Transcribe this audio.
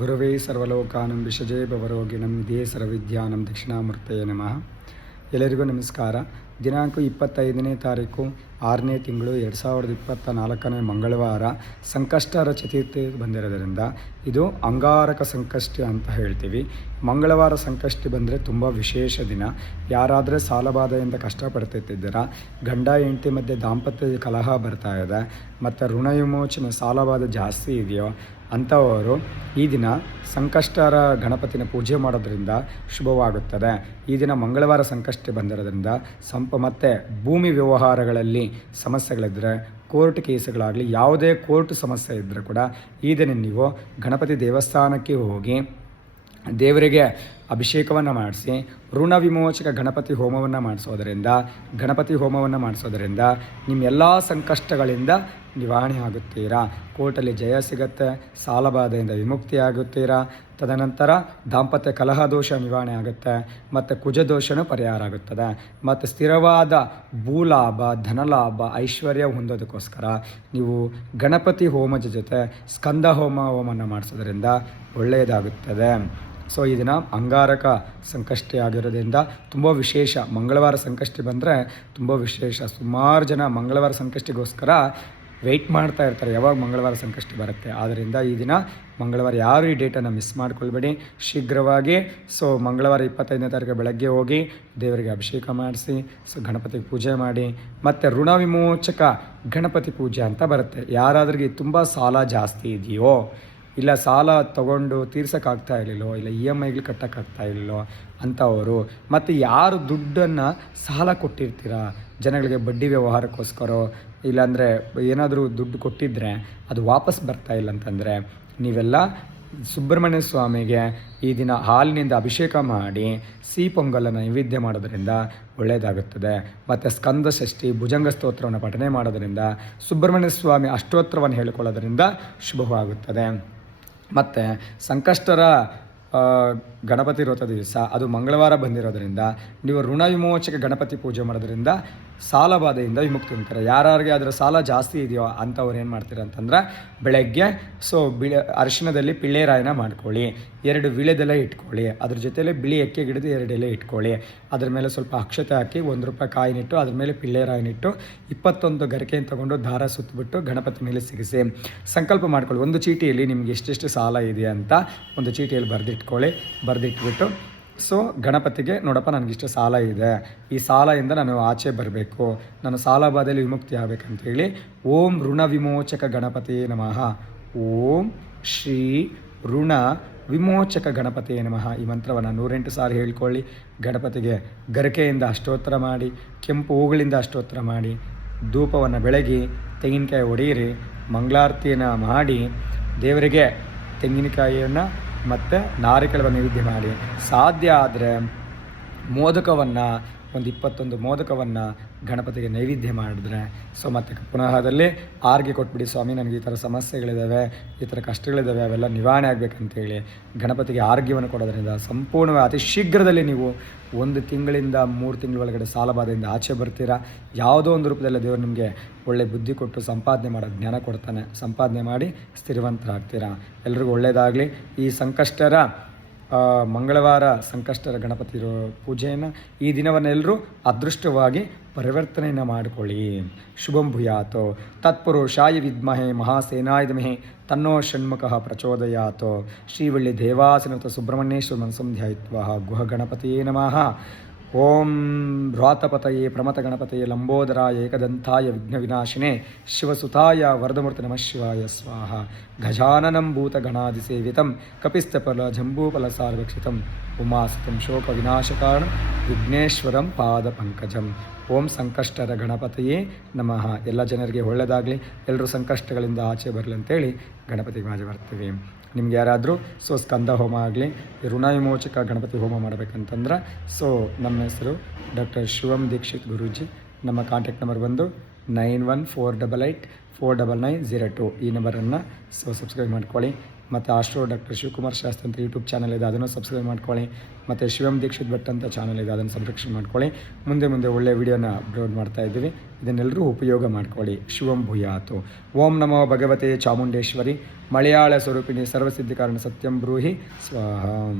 ಗುರುವೇ ಸರ್ವಲೋಕಾನಂ ವಿಷಜೇ ಭವರೋಗಿಣಂ ಇದೇ ಸರ್ವವಿದ್ಯಾನಂ ದಕ್ಷಿಣಾಮೂರ್ತಯೇ ನಮಃ. ಎಲ್ಲರಿಗೂ ನಮಸ್ಕಾರ. ದಿನಾಂಕ 25ನೇ ತಾರೀಕು 6ನೇ ತಿಂಗಳು 2024 ಮಂಗಳವಾರ ಸಂಕಷ್ಟರ ಚತುರ್ಥಿ ಬಂದಿರೋದರಿಂದ ಇದು ಅಂಗಾರಕ ಸಂಕಷ್ಟಿ ಅಂತ ಹೇಳ್ತೀವಿ. ಮಂಗಳವಾರ ಸಂಕಷ್ಟಿ ಬಂದರೆ ತುಂಬ ವಿಶೇಷ ದಿನ. ಯಾರಾದರೆ ಸಾಲಬಾಧೆಯಿಂದ ಕಷ್ಟಪಡ್ತಿದ್ದೀರಾ, ಗಂಡ ಹೆಂಡತಿ ಮಧ್ಯೆ ದಾಂಪತ್ಯ ಕಲಹ ಬರ್ತಾ ಇದೆ ಮತ್ತು ಋಣ ವಿಮೋಚನೆ ಸಾಲಬಾಧೆ ಜಾಸ್ತಿ ಇದೆಯೋ ಅಂಥವರು ಈ ದಿನ ಸಂಕಷ್ಟರ ಗಣಪತಿನ ಪೂಜೆ ಮಾಡೋದ್ರಿಂದ ಶುಭವಾಗುತ್ತದೆ. ಈ ದಿನ ಮಂಗಳವಾರ ಸಂಕಷ್ಟಿ ಬಂದಿರೋದ್ರಿಂದ ಮತ್ತು ಭೂಮಿ ವ್ಯವಹಾರಗಳಲ್ಲಿ ಸಮಸ್ಯೆಗಳಿದ್ದರೆ, ಕೋರ್ಟ್ ಕೇಸುಗಳಾಗಲಿ, ಯಾವುದೇ ಕೋರ್ಟ್ ಸಮಸ್ಯೆ ಇದ್ದರೂ ಕೂಡ ಈ ದಿನ ನೀವು ಗಣಪತಿ ದೇವಸ್ಥಾನಕ್ಕೆ ಹೋಗಿ ದೇವರಿಗೆ ಅಭಿಷೇಕವನ್ನು ಮಾಡಿಸಿ ಋಣ ವಿಮೋಚಕ ಗಣಪತಿ ಹೋಮವನ್ನು ಮಾಡಿಸೋದರಿಂದ ನಿಮ್ಮ ಎಲ್ಲ ಸಂಕಷ್ಟಗಳಿಂದ ನಿವಾರಣೆ ಆಗುತ್ತೀರಾ. ಕೋರ್ಟಲ್ಲಿ ಜಯ ಸಿಗುತ್ತೆ, ಸಾಲಬಾಧೆಯಿಂದ ವಿಮುಕ್ತಿಯಾಗುತ್ತೀರಾ. ತದನಂತರ ದಾಂಪತ್ಯ ಕಲಹ ದೋಷ ನಿವಾರಣೆ ಆಗುತ್ತೆ ಮತ್ತು ಕುಜದೋಷನೂ ಪರಿಹಾರ ಆಗುತ್ತದೆ. ಮತ್ತು ಸ್ಥಿರವಾದ ಭೂಲಾಭ, ಧನಲಾಭ, ಐಶ್ವರ್ಯ ಹೊಂದೋದಕ್ಕೋಸ್ಕರ ನೀವು ಗಣಪತಿ ಹೋಮದ ಜೊತೆ ಸ್ಕಂದ ಹೋಮವನ್ನು ಮಾಡಿಸೋದ್ರಿಂದ ಒಳ್ಳೆಯದಾಗುತ್ತದೆ. ಸೊ ಈ ದಿನ ಅಂಗಾರಕ ಸಂಕಷ್ಟಿ ಆಗಿರೋದ್ರಿಂದ ತುಂಬ ವಿಶೇಷ. ಮಂಗಳವಾರ ಸಂಕಷ್ಟಿ ಬಂದರೆ ತುಂಬ ವಿಶೇಷ. ಸುಮಾರು ಜನ ಮಂಗಳವಾರ ಸಂಕಷ್ಟಿಗೋಸ್ಕರ ವೆಯ್ಟ್ ಮಾಡ್ತಾ ಇರ್ತಾರೆ, ಯಾವಾಗ ಮಂಗಳವಾರ ಸಂಕಷ್ಟಿ ಬರುತ್ತೆ. ಆದ್ದರಿಂದ ಈ ದಿನ ಮಂಗಳವಾರ ಯಾರು ಈ ಡೇಟನ್ನು ಮಿಸ್ ಮಾಡ್ಕೊಳ್ಬೇಡಿ. ಶೀಘ್ರವಾಗಿ ಮಂಗಳವಾರ 25ನೇ ತಾರೀಕು ಬೆಳಗ್ಗೆ ಹೋಗಿ ದೇವರಿಗೆ ಅಭಿಷೇಕ ಮಾಡಿಸಿ ಗಣಪತಿಗೆ ಪೂಜೆ ಮಾಡಿ. ಮತ್ತು ಋಣ ವಿಮೋಚಕ ಗಣಪತಿ ಪೂಜೆ ಅಂತ ಬರುತ್ತೆ. ಯಾರಾದ್ರಿಗೆ ತುಂಬ ಸಾಲ ಜಾಸ್ತಿ ಇದೆಯೋ, ಇಲ್ಲ ಸಾಲ ತೊಗೊಂಡು ತೀರ್ಸೋಕ್ಕಾಗ್ತಾ ಇರಲಿಲ್ಲೋ, ಇಲ್ಲ EMIಗಳು ಕಟ್ಟೋಕ್ಕಾಗ್ತಾ ಇರಲಿಲ್ಲೋ ಅಂಥವರು, ಮತ್ತು ಯಾರು ದುಡ್ಡನ್ನು ಸಾಲ ಕೊಟ್ಟಿರ್ತೀರ ಜನಗಳಿಗೆ ಬಡ್ಡಿ ವ್ಯವಹಾರಕ್ಕೋಸ್ಕರ, ಇಲ್ಲಾಂದರೆ ಏನಾದರೂ ದುಡ್ಡು ಕೊಟ್ಟಿದ್ದರೆ ಅದು ವಾಪಸ್ ಬರ್ತಾ ಇಲ್ಲ ಅಂತಂದರೆ ನೀವೆಲ್ಲ ಸುಬ್ರಹ್ಮಣ್ಯ ಸ್ವಾಮಿಗೆ ಈ ದಿನ ಹಾಲಿನಿಂದ ಅಭಿಷೇಕ ಮಾಡಿ ಸಿಹಿ ಪೊಂಗಲನ್ನು ನೈವೇದ್ಯ ಮಾಡೋದರಿಂದ ಒಳ್ಳೆಯದಾಗುತ್ತದೆ. ಮತ್ತು ಸ್ಕಂದ ಷಷ್ಠಿ ಭುಜಂಗ ಸ್ತೋತ್ರವನ್ನು ಪಠನೆ ಮಾಡೋದರಿಂದ, ಸುಬ್ರಹ್ಮಣ್ಯ ಸ್ವಾಮಿ ಅಷ್ಟೋತ್ತರವನ್ನು ಹೇಳಿಕೊಳ್ಳೋದರಿಂದ ಶುಭವಾಗುತ್ತದೆ. ಮತ್ತು ಸಂಕಷ್ಟರ ಗಣಪತಿ ಇರೋ ದಿವಸ ಅದು ಮಂಗಳವಾರ ಬಂದಿರೋದರಿಂದ ನೀವು ಋಣ ವಿಮೋಚಕ ಗಣಪತಿ ಪೂಜೆ ಮಾಡೋದ್ರಿಂದ ಸಾಲಬಾಧೆಯಿಂದ ವಿಮುಕ್ತಿ ಹೊಂದ್ತಾರೆ. ಯಾರಿಗೆ ಅದರ ಸಾಲ ಜಾಸ್ತಿ ಇದೆಯೋ ಅಂಥವ್ರು ಏನು ಮಾಡ್ತೀರ ಅಂತಂದ್ರೆ ಬೆಳಗ್ಗೆ ಅರಿಶಿಣದಲ್ಲಿ ಪಿಳ್ಳೆರಾಯನ ಮಾಡ್ಕೊಳ್ಳಿ, 2 ವೀಳ್ಯದೆಲೆ ಇಟ್ಕೊಳ್ಳಿ, ಅದ್ರ ಜೊತೆಲೆ ಬಿಳಿ ಎಕ್ಕೆ ಗಿಡದ 2 ಎಲೆ ಇಟ್ಕೊಳ್ಳಿ, ಅದ್ರ ಮೇಲೆ ಸ್ವಲ್ಪ ಅಕ್ಷತೆ ಹಾಕಿ ₹1 ಕಾಯಿನಿಟ್ಟು ಅದ್ರ ಮೇಲೆ ಪಿಳ್ಳೆರಾಯನಿಟ್ಟು 21 ಗರಿಕೆಯನ್ನು ತೊಗೊಂಡು ದಾರ ಸುತ್ತಬಿಟ್ಟು ಗಣಪತಿ ಮೇಲೆ ಸಿಗಿಸಿ ಸಂಕಲ್ಪ ಮಾಡ್ಕೊಳ್ಳಿ. ಒಂದು ಚೀಟಿಯಲ್ಲಿ ನಿಮ್ಗೆ ಎಷ್ಟೆಷ್ಟು ಸಾಲ ಇದೆ ಅಂತ ಒಂದು ಚೀಟಿಯಲ್ಲಿ ಬರೆದಿಟ್ಬಿಟ್ಟು ಗಣಪತಿಗೆ ನೋಡಪ್ಪ ನನಗಿಷ್ಟು ಸಾಲ ಇದೆ, ಈ ಸಾಲದಿಂದ ನಾನು ಆಚೆ ಬರಬೇಕು, ನಾನು ಸಾಲ ಬಾಧೆಯಲ್ಲಿ ವಿಮುಕ್ತಿ ಆಗಬೇಕಂತೇಳಿ ಓಂ ಋಣ ವಿಮೋಚಕ ಗಣಪತಿ ನಮಃ, ಓಂ ಶ್ರೀ ಋಣ ವಿಮೋಚಕ ಗಣಪತಿ ನಮಃ ಈ ಮಂತ್ರವನ್ನು 108 ಸಾರಿ ಹೇಳ್ಕೊಳ್ಳಿ. ಗಣಪತಿಗೆ ಗರಿಕೆಯಿಂದ ಅಷ್ಟೋತ್ತರ ಮಾಡಿ, ಕೆಂಪು ಹೂಗಳಿಂದ ಅಷ್ಟೋತ್ತರ ಮಾಡಿ, ಧೂಪವನ್ನು ಬೆಳಗಿ, ತೆಂಗಿನಕಾಯಿ ಹೊಡೆಯಿರಿ, ಮಂಗಳಾರತಿಯನ್ನು ಮಾಡಿ, ದೇವರಿಗೆ ತೆಂಗಿನಕಾಯಿಯನ್ನು ಮತ್ತು ನಾರಿಕೆಳವನ್ನು ನೈವೇದ್ಯ ಮಾಡಿ. ಸಾಧ್ಯ ಆದರೆ ಮೋದಕವನ್ನು ಒಂದು 21 ಮೋದಕವನ್ನು ಗಣಪತಿಗೆ ನೈವೇದ್ಯ ಮಾಡಿದ್ರೆ ಮತ್ತು ಪುನಃದಲ್ಲಿ ಆರ್ಗೆ ಕೊಟ್ಬಿಡಿ, ಸ್ವಾಮಿ ನನಗೆ ಈ ಥರ ಸಮಸ್ಯೆಗಳಿದ್ದಾವೆ, ಈ ಥರ ಕಷ್ಟಗಳಿದ್ದಾವೆ, ಅವೆಲ್ಲ ನಿವಾರಣೆ ಆಗಬೇಕಂತೇಳಿ ಗಣಪತಿಗೆ ಆರೋಗ್ಯವನ್ನು ಕೊಡೋದ್ರಿಂದ ಸಂಪೂರ್ಣವಾಗಿ ಅತಿ ಶೀಘ್ರದಲ್ಲಿ ನೀವು 1 ತಿಂಗಳಿಂದ 3 ತಿಂಗಳ ಒಳಗಡೆ ಸಾಲಬಾಧೆಯಿಂದ ಆಚೆ ಬರ್ತೀರಾ. ಯಾವುದೋ ಒಂದು ರೂಪದಲ್ಲಿ ದೇವರು ನಿಮಗೆ ಒಳ್ಳೆ ಬುದ್ಧಿ ಕೊಟ್ಟು ಸಂಪಾದನೆ ಮಾಡೋ ಜ್ಞಾನ ಕೊಡ್ತಾನೆ. ಸಂಪಾದನೆ ಮಾಡಿ ಸ್ಥಿರವಂತರಾಗ್ತೀರಾ. ಎಲ್ರಿಗೂ ಒಳ್ಳೆಯದಾಗಲಿ. ಈ ಸಂಕಷ್ಟರ ಮಂಗಳವಾರ ಸಂಕಷ್ಟರ ಗಣಪತಿ ಇರೋ ಪೂಜೆಯನ್ನು ಈ ದಿನವನ್ನೆಲ್ಲರೂ ಅದೃಷ್ಟವಾಗಿ ಪರಿವರ್ತನೆಯನ್ನು ಮಾಡಿಕೊಳ್ಳಿ. ಶುಭಂ ಭೂಯಾತೋ ತತ್ಪುರುಷಾಯ ವಿದ್ಮಹೇ ಮಹಾಸೇನಾಯ ಧೀಮಹಿ ತನ್ನೋ ಷಣ್ಮುಖಃ ಪ್ರಚೋದಯಾತೋ. ಶ್ರೀವಳ್ಳಿ ದೇವಾಸನತ ಸುಬ್ರಹ್ಮಣ್ಯೇಶ್ವರ ಮನಸಂ ಧ್ಯಾಯಿತ್ವಾ ಗುಹ ಗಣಪತಿಯೇ ನಮಃ. ಓಂ ಭ್ರಾತಪತಯೇ ಪ್ರಮತ ಗಣಪತಯೇ ಲಂಬೋದರಾಯ ಏಕದಂತಾಯ ವಿಘ್ನ ವಿನಾಶಿನೇ ಶಿವಸುತಾಯ ವರದಮೂರ್ತಿ ನಮಃ ಶಿವಾಯ ಸ್ವಾಹ. ಗಜಾನನಂ ಭೂತಗಣಾದಿಸೇವಿತಂ ಕಪಿಸ್ತಫಲ ಜಂಬೂಫಲ ಸಾರ್ವಕ್ಷಿತಂ ಉಮಾಸುತಂ ಶೋಕ ವಿನಾಶಕಾರಣಂ ವಿಘ್ನೇಶ್ವರಂ ಪಾದ ಪಂಕಜಂ. ಓಂ ಸಂಕಷ್ಟರ ಗಣಪತಿಯೇ ನಮಃ. ಎಲ್ಲ ಜನರಿಗೆ ಒಳ್ಳೆಯದಾಗಲಿ, ಎಲ್ಲರೂ ಸಂಕಷ್ಟಗಳಿಂದ ಆಚೆ ಬರಲಿ ಅಂತೇಳಿ ಗಣಪತಿಗೆ ಮಾಜಿ ಬರ್ತೀವಿ. ನಿಮ್ಗೆ ಯಾರಾದರೂ ಸ್ಕಂದ ಹೋಮ ಆಗಲಿ, ಋಣ ವಿಮೋಚಕ ಗಣಪತಿ ಹೋಮ ಮಾಡಬೇಕಂತಂದ್ರೆ ನಮ್ಮ ಹೆಸರು ಡಾಕ್ಟರ್ ಶಿವಂ ದೀಕ್ಷಿತ್ ಗುರೂಜಿ. ನಮ್ಮ ಕಾಂಟ್ಯಾಕ್ಟ್ ನಂಬರ್ ಬಂದು 9148849902. ಈ ನಂಬರನ್ನು ಸಬ್ಸ್ಕ್ರೈಬ್ ಮಾಡ್ಕೊಳ್ಳಿ. ಮತ್ತು ಆಸ್ಟ್ರೋ ಡಾಕ್ಟರ್ ಶಿವಕುಮಾರ್ ಶಾಸ್ತ್ರಿ ಅಂತ ಯೂಟ್ಯೂಬ್ ಚಾನಲ್ ಇದೆ, ಅದನ್ನು ಸಬ್ಸ್ಕ್ರೈಬ್ ಮಾಡ್ಕೊಳ್ಳಿ. ಮತ್ತು ಶಿವಂ ದೀಕ್ಷಿತ್ ಭಟ್ ಅಂತ ಚಾನಲ್ ಇದೆ, ಅದನ್ನು ಸಬ್ಸ್ಕ್ರಿಪ್ಷನ್ ಮಾಡ್ಕೊಳ್ಳಿ. ಮುಂದೆ ಒಳ್ಳೆಯ ವಿಡಿಯೋನ ಅಪ್ಲೋಡ್ ಮಾಡ್ತಾ ಇದ್ದೀವಿ, ಇದನ್ನೆಲ್ಲರೂ ಉಪಯೋಗ ಮಾಡ್ಕೊಳ್ಳಿ. ಶಿವಂ ಭೂಯಾತು. ಓಂ ನಮೋ ಭಗವತೆ ಚಾಮುಂಡೇಶ್ವರಿ ಮಲಯಾಳ ಸ್ವರೂಪಿಣಿ ಸರ್ವಸಿದ್ಧಿಕಾರಣ ಸತ್ಯಂ ಬ್ರೂಹಿ ಸ್ವಾಹಂ.